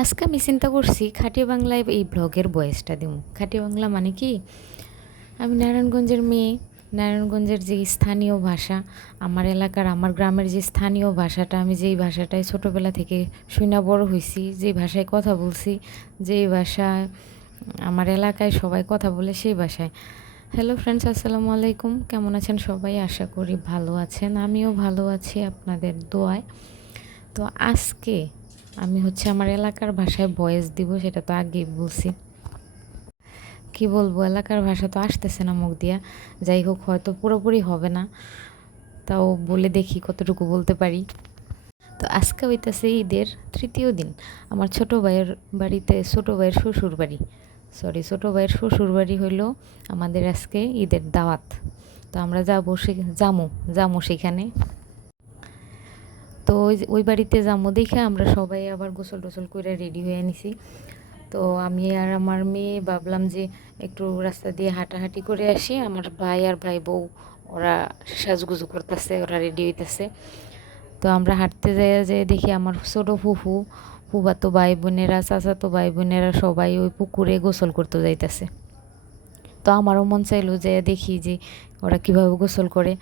আজকে আমি চিন্তা করছি, খাটি বাংলায় এই ব্লগের বয়সটা দিব খাটি বাংলা মানে কি? আমি নারায়ণগঞ্জের মেয়ে, নারায়ণগঞ্জের যে স্থানীয় ভাষা, আমার এলাকার, আমার গ্রামের যে স্থানীয় ভাষাটা, আমি যেই ভাষাটায় ছোটোবেলা থেকে শুনা বড় হয়েছি যেই ভাষায় কথা বলছি, যেই ভাষায় আমার এলাকায় সবাই কথা বলে সেই ভাষায়। হ্যালো ফ্রেন্ডস আসসালামু আলাইকুম। কেমন আছেন সবাই? আশা করি ভালো আছেন। আমিও ভালো আছি আপনাদের দোয়ায়। তো আজকে আমি হচ্ছে আমার এলাকার ভাষায় ভয়েস দিব, সেটা তো আগেই বলছি। কি বলব, এলাকার ভাষা তো আসতেছে না মুখ দিয়া। যাই হোক, হয়তো পুরোপুরি হবে না। তাও বলে দেখি কতটুকু বলতে পারি। তো আজকে হইতেছে ঈদের তৃতীয় দিন। আমার ছোট ভাইয়ের বাড়িতে, ছোট ভাইয়ের শ্বশুর বাড়ি। সরি ছোট ভাইয়ের শ্বশুর বাড়ি হইল আমাদের আজকে ঈদের দাওয়াত। তো আমরা যাব সে, যামু যামু সেখানে। তো ওই ওই বাড়িতে যাব দেখে আমরা সবাই আবার গোসল টোসল করে রেডি হয়ে নিছি তো আমি আর আমার মেয়ে ভাবলাম যে একটু রাস্তা দিয়ে হাঁটাহাঁটি করে আসি। আমার ভাই আর ভাই বউ, ওরা সাজগুজু করতেছে, ওরা রেডি হইতেছে। তো আমরা হাঁটতে যাই যে দেখি আমার ছোটো ফুফু ফুবা তো ভাই বোনেরা চাচাতো ভাই বোনেরা সবাই ওই পুকুরে গোসল করতে যাইতেছে। তো আমারও মন চাইলো যে দেখি যে ওরা কীভাবে গোসল করে।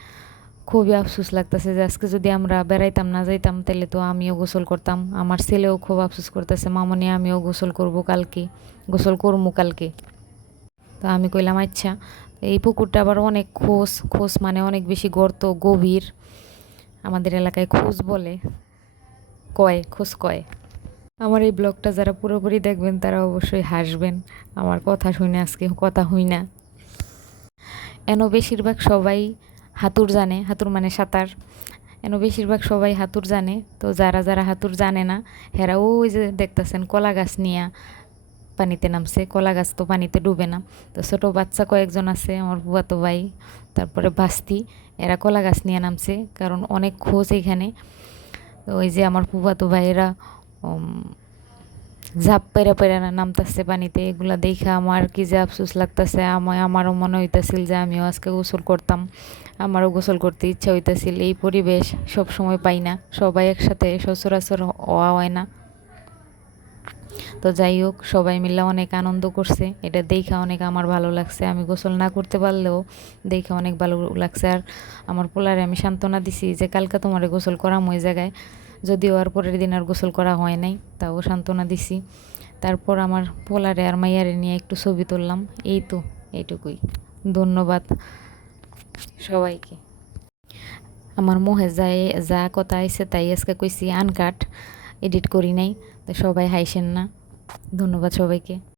খুবই আফসোস লাগতেছে যে আজকে যদি আমরা বেড়াইতাম, না যাইতাম তাহলে তো আমিও গোসল করতাম। আমার ছেলেও খুব আফসোস করতেছে, মামনি, আমিও গোসল করব কালকে, গোসল করব কালকে। তো আমি কইলাম আচ্ছা। এই পুকুরটা আবার অনেক খোঁজ খোঁজ মানে অনেক বেশি গর্ত, গভীর। আমাদের এলাকায় খোঁজ বলে। কয়, খোঁজ কয়? আমার এই ব্লগটা যারা পুরোপুরি দেখবেন, তারা অবশ্যই হাসবেন। আমার কথা শুনে আজকে কথা হই না। এন বেশিরভাগ সবাই হাতুর জানে, হাতুর মানে সাঁতার। এন বেশিরভাগ সবাই হাতুর জানে, তো যারা যারা হাতুর জানে না, হেরা ওই যে দেখতেছেন কলা গাছ নিয়ে পানিতে নামছে, কলা গাছ তো পানিতে ডুবে না। তো ছোটো বাচ্চা কয়েকজন আছে, আমার বুয়াতো ভাই, তারপরে বাস্তি এরা কলা গাছ নিয়ে নামছে, কারণ অনেক খোঁজ এখানে। তো ওই যে আমার ফুফাতো ভাইয়েরা ঝাপ পেরা পেরা নামতেছে পানিতে, এগুলা দেখে আমার কি যে আফসোস লাগতেছে আমার আমারও মনে হইতেছিল যে আমিও আজকে গোসল করতাম। আমারও গোসল করতে ইচ্ছা হইতেছিল, এই পরিবেশ সব সময় পাই না, সবাই একসাথে সচরাচর হওয়া হয় না। তো যাই হোক, সবাই মিলে অনেক আনন্দ করছে, এটা দেখে অনেক আমার ভালো লাগছে। আমি গোসল না করতে পারলেও দেখে অনেক ভালো লাগছে। আর আমার পোলারে আমি সান্ত্বনা দিছি যে, কালকে তোমার গোসল করাম ওই জায়গায়। যদিও আর পরের দিন আর গোসল করা হয় নাই, তাও সান্ত্বনা দিছি। তারপর আমার পোলারে আর মাইয়ারে নিয়ে একটু ছবি তুললাম। এই তো, এইটুকুই। ধন্যবাদ সবাইকে। আমার মোহে যাই, যা কথা আইসে তাই আজকে কইছি, আনকাট, এডিট করি নাই, তো সবাই হাইসেন না। ধন্যবাদ সবাইকে।